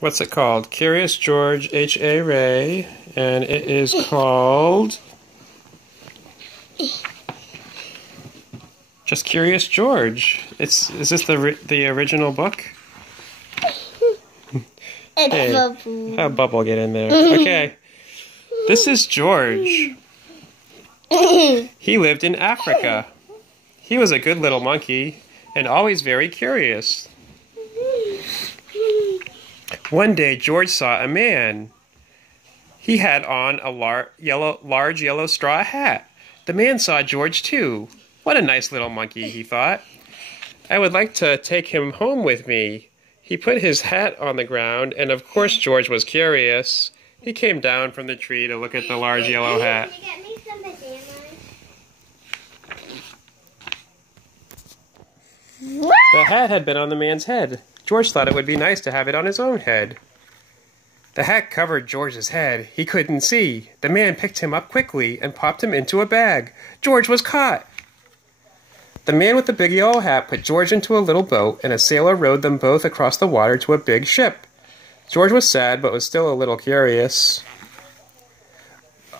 What's it called? Curious George H.A. Rey, and it is called just Curious George. Is this the original book? It's hey, Bubble. have Bubble get in there. Okay. This is George. He lived in Africa. He was a good little monkey and always very curious. One day, George saw a man. He had on a large yellow straw hat. The man saw George too. What a nice little monkey, he thought. I would like to take him home with me. He put his hat on the ground, and of course George was curious. He came down from the tree to look at the large yellow hat. Can you get me some bananas? The hat had been on the man's head. George thought it would be nice to have it on his own head. The hat covered George's head. He couldn't see. The man picked him up quickly and popped him into a bag. George was caught. The man with the big yellow hat put George into a little boat, and a sailor rowed them both across the water to a big ship. George was sad, but was still a little curious.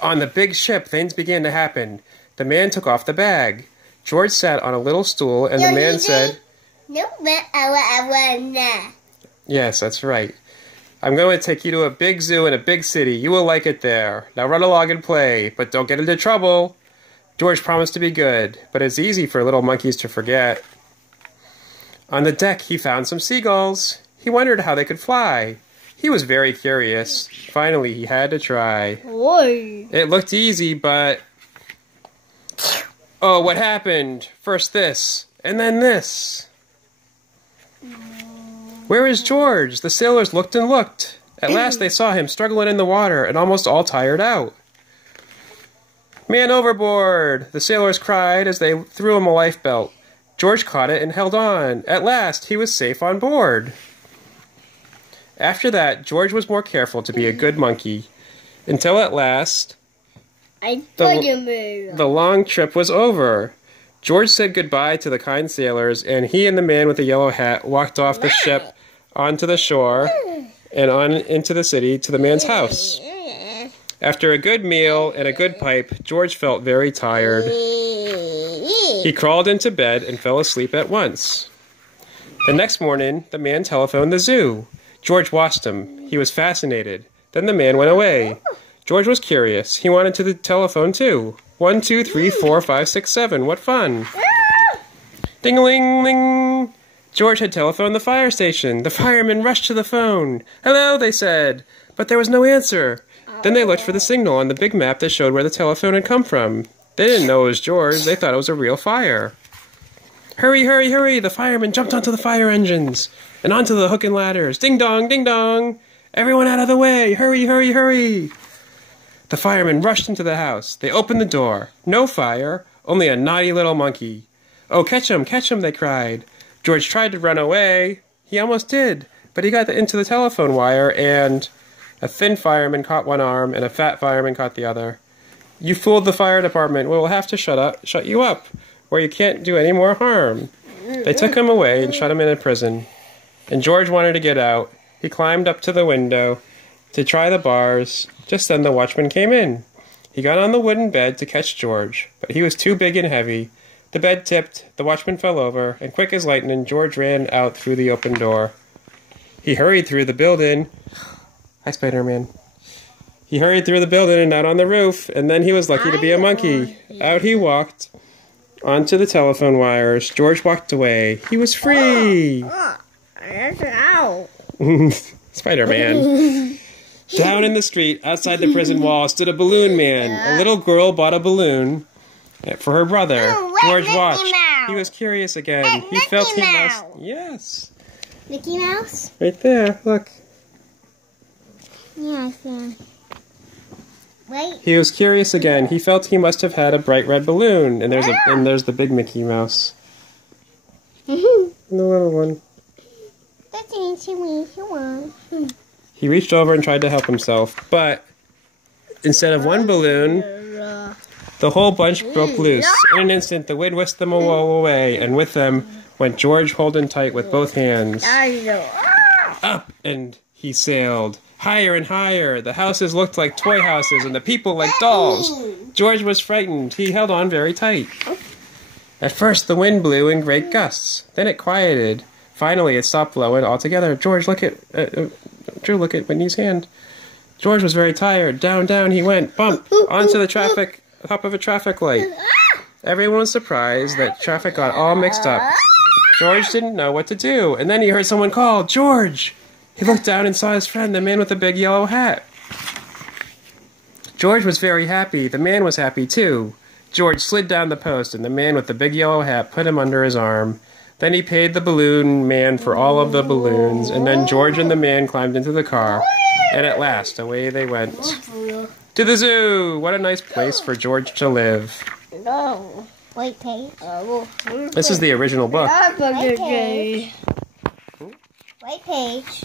On the big ship, things began to happen. The man took off the bag. George sat on a little stool, and the man said, "Yes, that's right. I'm going to take you to a big zoo in a big city. You will like it there. Now run along and play, but don't get into trouble." George promised to be good, but it's easy for little monkeys to forget. On the deck, he found some seagulls. He wondered how they could fly. He was very curious. Finally, he had to try. Boy. It looked easy, but... Oh, what happened? First this, and then this. Where is George? The sailors looked and looked. At last they saw him struggling in the water and almost all tired out. "Man overboard!" the sailors cried as they threw him a lifebelt. George caught it and held on. At last, he was safe on board. After that, George was more careful to be a good monkey, until at last, the long trip was over. George said goodbye to the kind sailors, and he and the man with the yellow hat walked off the ship onto the shore and on into the city to the man's house. After a good meal and a good pipe, George felt very tired. He crawled into bed and fell asleep at once. The next morning, the man telephoned the zoo. George watched him. He was fascinated. Then the man went away. George was curious. He wanted to telephone too. 1, 2, 3, 4, 5, 6, 7. What fun! Ding-a-ling-ling! George had telephoned the fire station. The firemen rushed to the phone. "Hello," they said. But there was no answer. Then they looked for the signal on the big map that showed where the telephone had come from. They didn't know it was George. They thought it was a real fire. "Hurry, hurry, hurry!" The firemen jumped onto the fire engines and onto the hook and ladders. Ding dong, ding dong! "Everyone out of the way! Hurry, hurry, hurry!" The firemen rushed into the house. They opened the door. No fire, only a naughty little monkey. "Oh, catch him, they cried. George tried to run away. He almost did, but he got into the telephone wire, and a thin fireman caught one arm and a fat fireman caught the other. "You fooled the fire department. We'll have to shut you up, where you can't do any more harm." They took him away and shut him in a prison. And George wanted to get out. He climbed up to the window to try the bars. Just then the watchman came in. He got on the wooden bed to catch George, but he was too big and heavy. The bed tipped, the watchman fell over, and quick as lightning, George ran out through the open door. He hurried through the building. Hi, Spider-Man. He hurried through the building and out on the roof, and then he was lucky to be a monkey. Out he walked onto the telephone wires. George walked away. He was free! Spider-Man. Down in the street, outside the prison wall, stood a balloon man. A little girl bought a balloon for her brother. George watched. He was curious again. He felt he must... Yes. Mickey Mouse? Right there, look. Yes, yeah. Wait. He was curious again. He felt he must have had a bright red balloon. And there's the big Mickey Mouse. And the little one. He reached over and tried to help himself, but instead of one balloon, the whole bunch broke loose. In an instant, the wind whisked them all away, and with them went George holding tight with both hands. Up and he sailed. Higher and higher. The houses looked like toy houses and the people like dolls. George was frightened. He held on very tight. At first, the wind blew in great gusts. Then it quieted. Finally, it stopped blowing altogether. George, look at Drew. Look at Whitney's hand. George was very tired. Down, down he went. Bump onto the top of a traffic light. Everyone was surprised that traffic got all mixed up. George didn't know what to do, and then he heard someone call, "George!" He looked down and saw his friend, the man with the big yellow hat. George was very happy. The man was happy, too. George slid down the post, and the man with the big yellow hat put him under his arm. Then he paid the balloon man for all of the balloons, and then George and the man climbed into the car, and at last, away they went. To the zoo! What a nice place for George to live. No. White page. This is the original book. White page. White page.